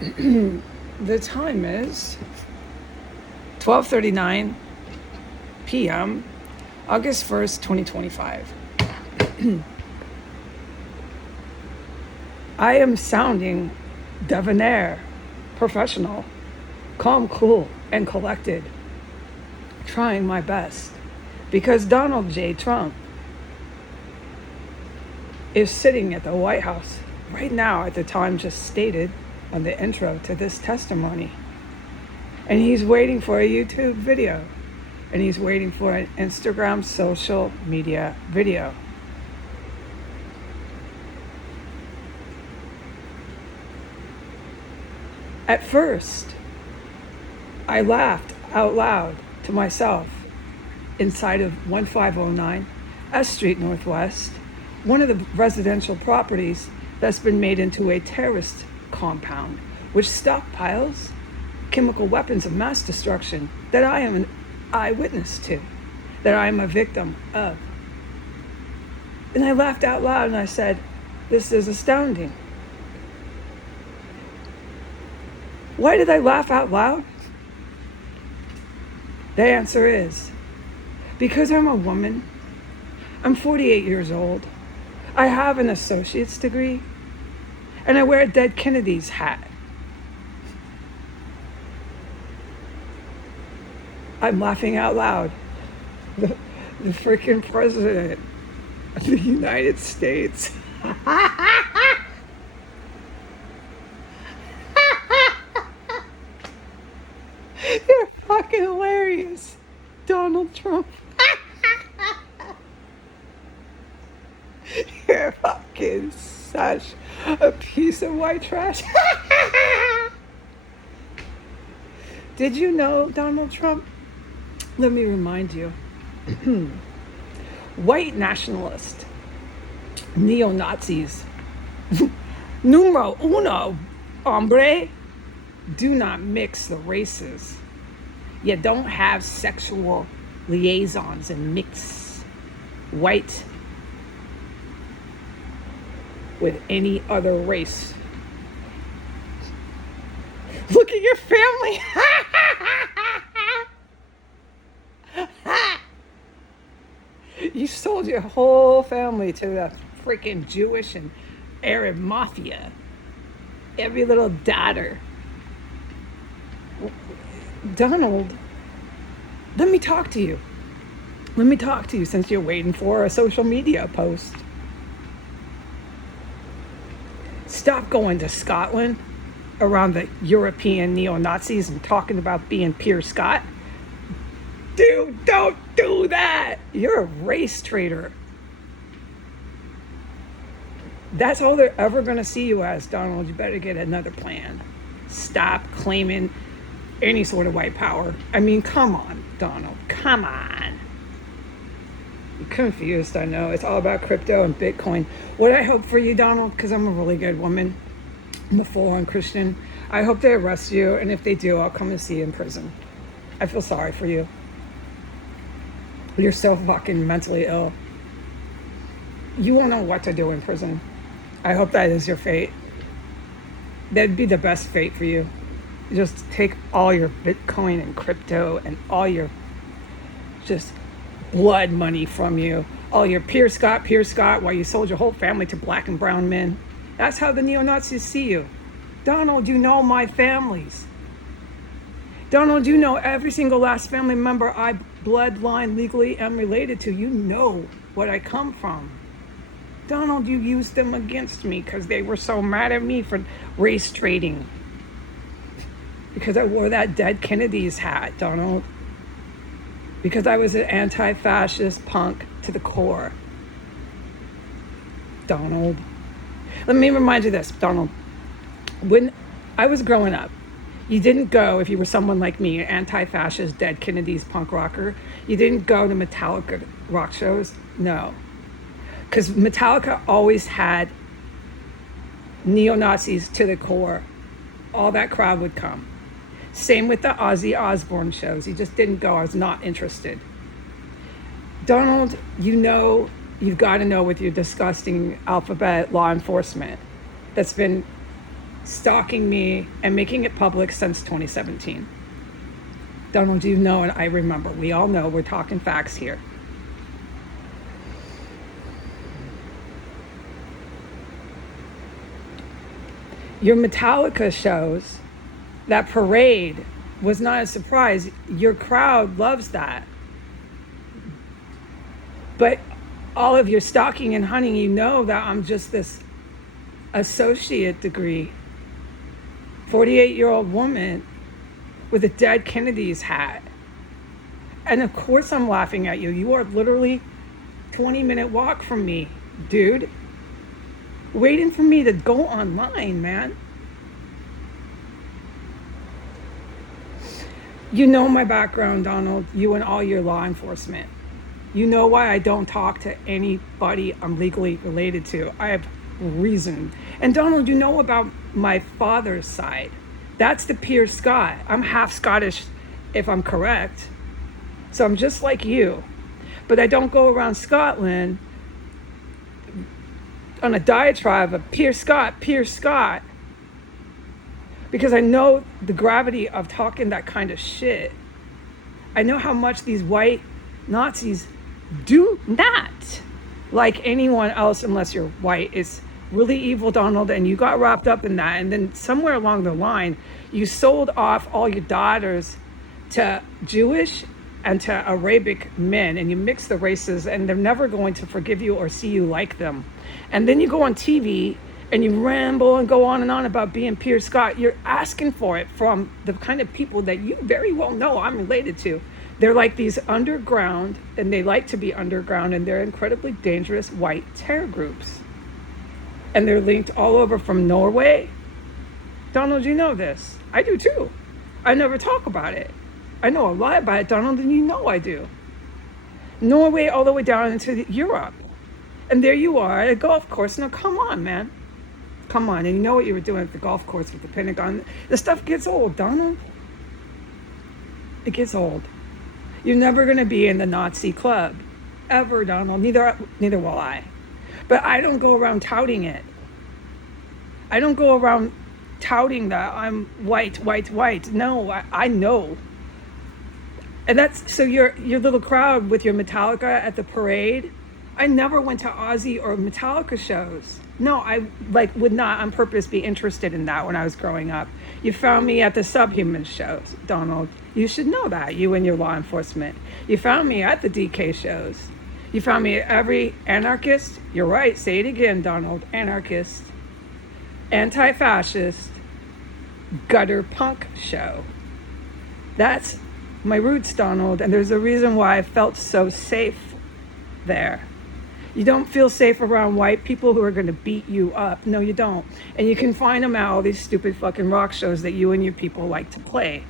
The time is 12:39 p.m., August 1st, 2025. I am sounding debonair, professional, calm, cool, and collected, trying my best because Donald J. Trump is sitting at the White House right now at the time just stated on the intro to this testimony. And he's waiting for a YouTube video. And he's waiting for an Instagram social media video. At first, I laughed out loud to myself inside of 1509 S Street Northwest, one of the residential properties that's been made into a terrorist compound, which stockpiles chemical weapons of mass destruction that I am an eyewitness to, that I am a victim of. And I laughed out loud and I said, this is astounding. Why did I laugh out loud? The answer is, because I'm a woman. I'm 48 years old. I have an associate's degree, and I wear a Dead Kennedy's hat. I'm laughing out loud. The freaking president of the United States. You're fucking hilarious, Donald Trump. You're fucking such a piece of white trash. Did you know, Donald Trump? Let me remind you. White nationalist, neo-Nazis, numero uno, hombre, do not mix the races. You don't have sexual liaisons and mix white with any other race. Look at your family. You sold your whole family to the freaking Jewish and Arab mafia. Every little daughter. Donald, let me talk to you. Let me talk to you since you're waiting for a social media post. Stop going to Scotland around the European neo-Nazis and talking about being Pierre Scott. Dude, don't do that. You're a race traitor. That's all they're ever going to see you as, Donald. You better get another plan. Stop claiming any sort of white power. I mean, come on, Donald. Come on. You're confused, I know. It's all about crypto and Bitcoin. What I hope for you, Donald, because I'm a really good woman, I'm a full-on Christian, I hope they arrest you, and if they do, I'll come and see you in prison. I feel sorry for you. You're so fucking mentally ill. You won't know what to do in prison. I hope that is your fate. That'd be the best fate for you. Just take all your Bitcoin and crypto and all your just blood money from you. All your Pierre Scott, while you sold your whole family to black and brown men. That's how the neo-Nazis see you. Donald, you know my families. Donald, you know every single last family member I bloodline legally am related to. You know what I come from. Donald, you used them against me because they were so mad at me for race trading. Because I wore that Dead Kennedy's hat, Donald. Because I was an anti-fascist punk to the core. Donald. Let me remind you this, Donald. When I was growing up, you didn't go, if you were someone like me, an anti-fascist, Dead Kennedy's punk rocker, you didn't go to Metallica rock shows. No. Because Metallica always had neo-Nazis to the core. All that crowd would come. Same with the Ozzy Osbourne shows. He just didn't go. I was not interested. Donald, you know, you've got to know with your disgusting alphabet law enforcement that's been stalking me and making it public since 2017. Donald, you know, and I remember. We all know we're talking facts here. Your Metallica shows, that parade was not a surprise. Your crowd loves that. But all of your stalking and hunting, you know that I'm just this associate degree, 48-year-old woman with a dead Kennedy's hat. And of course I'm laughing at you. You are literally 20-minute walk from me, dude. Waiting for me to go online, man. You know my background, Donald, you and all your law enforcement. You know why I don't talk to anybody I'm legally related to. I have reason. And Donald, you know about my father's side. That's the Piers Scott. I'm half Scottish, if I'm correct. So I'm just like you. But I don't go around Scotland on a diatribe of Piers Scott, because I know the gravity of talking that kind of shit. I know how much these white Nazis do not like anyone else unless you're white. It's really evil, Donald, and you got wrapped up in that. And then somewhere along the line, you sold off all your daughters to Jewish and to Arabic men, and you mix the races, and they're never going to forgive you or see you like them. And then you go on TV and you ramble and go on and on about being Piers Scott. You're asking for it from the kind of people that you very well know I'm related to. They're like these underground, and they like to be underground, and they're incredibly dangerous white terror groups. And they're linked all over from Norway. Donald, you know this. I do too. I never talk about it. I know a lot about it, Donald, and you know I do. Norway all the way down into Europe. And there you are at a golf course. Now, come on, man. Come on. And you know what you were doing at the golf course with the Pentagon. The stuff gets old, Donald. It gets old. You're never going to be in the Nazi club. Ever, Donald. Neither will I. But I don't go around touting it. I don't go around touting that I'm white. No, I know. And that's, so your little crowd with your Metallica at the parade, I never went to Ozzy or Metallica shows. No, I would not on purpose be interested in that when I was growing up. You found me at the Subhuman shows, Donald. You should know that, you and your law enforcement. You found me at the DK shows. You found me at every anarchist, you're right, say it again, Donald, anarchist, anti-fascist, gutter punk show. That's my roots, Donald, and there's a reason why I felt so safe there. You don't feel safe around white people who are going to beat you up. No, you don't. And you can find them at all these stupid fucking rock shows that you and your people like to play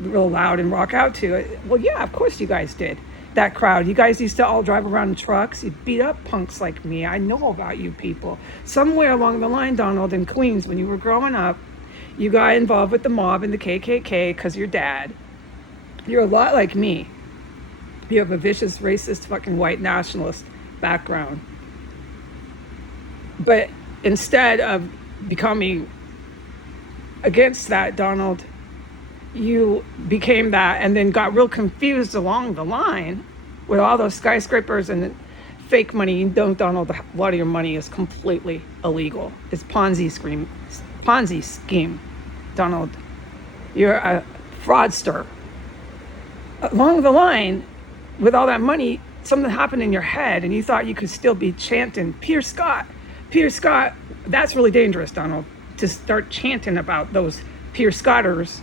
real loud and rock out to. Well, yeah, of course you guys did. That crowd. You guys used to all drive around in trucks. You'd beat up punks like me. I know about you people. Somewhere along the line, Donald, in Queens, when you were growing up, you got involved with the mob and the KKK because your dad. You're a lot like me. You have a vicious, racist, fucking white nationalist background. But instead of becoming against that, Donald, you became that and then got real confused along the line with all those skyscrapers and fake money. You don't, Donald, a lot of your money is completely illegal. It's Ponzi scheme, Donald. You're a fraudster. Along the line, with all that money, something happened in your head and you thought you could still be chanting, Piers Scott. That's really dangerous, Donald, to start chanting about those Piers Scotters.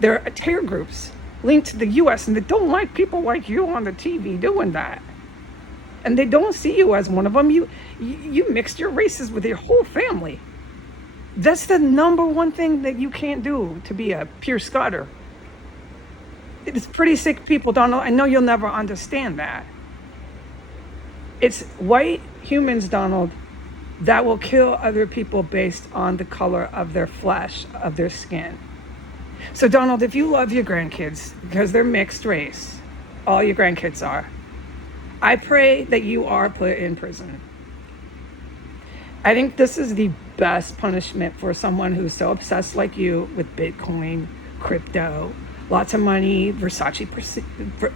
They're terror groups linked to the U.S. and they don't like people like you on the TV doing that. And they don't see you as one of them. You mixed your races with your whole family. That's the number one thing that you can't do to be a Piers Scotter. It's pretty sick people, Donald. I know you'll never understand that. It's white humans, Donald, that will kill other people based on the color of their flesh, of their skin. So, Donald, if you love your grandkids, because they're mixed race, all your grandkids are, I pray that you are put in prison. I think this is the best punishment for someone who's so obsessed like you with Bitcoin, crypto, lots of money,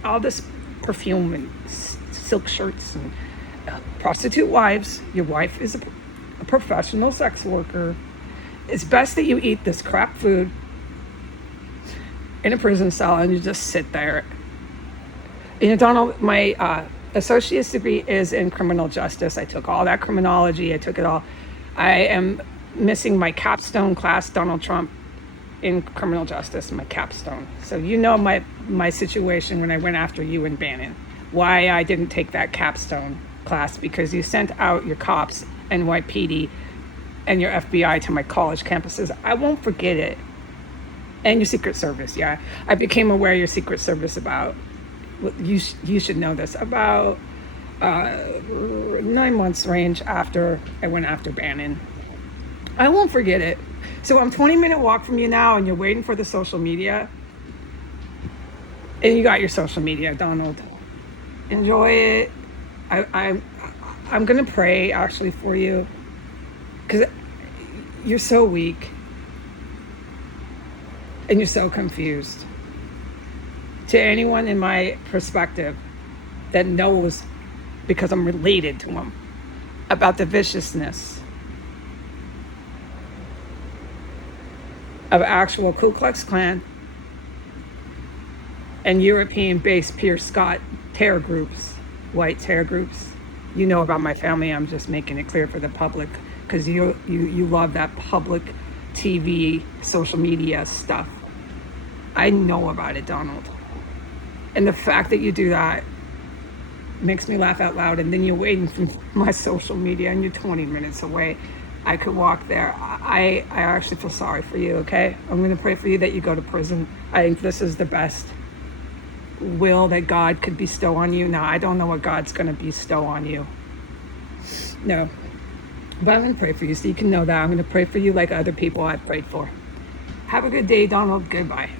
all this perfume and silk shirts and prostitute wives. Your wife is a professional sex worker. It's best that you eat this crap food in a prison cell and you just sit there. You know, Donald, my associate's degree is in criminal justice. I took all that criminology. I took it all. I am missing my capstone class, Donald Trump, in criminal justice, my capstone. So you know my situation when I went after you and Bannon. Why I didn't take that capstone class, because you sent out your cops, NYPD, and your FBI to my college campuses. I won't forget it. And your Secret Service, yeah. I became aware of your Secret Service about, you should know this, about 9 months range after I went after Bannon. I won't forget it. So I'm 20-minute walk from you now, and you're waiting for the social media. And you got your social media, Donald. Enjoy it. I'm gonna pray actually for you, because you're so weak and you're so confused. To anyone in my perspective that knows, because I'm related to them, about the viciousness of actual Ku Klux Klan and European-based Pierce Scott terror groups, white terror groups. You know about my family. I'm just making it clear for the public, because you love that public TV, social media stuff. I know about it, Donald. And the fact that you do that makes me laugh out loud. And then you're waiting for my social media and you're 20 minutes away. I could walk there. I actually feel sorry for you, okay? I'm going to pray for you that you go to prison. I think this is the best will that God could bestow on you. Now, I don't know what God's going to bestow on you. No. But I'm going to pray for you so you can know that. I'm going to pray for you like other people I've prayed for. Have a good day, Donald. Goodbye.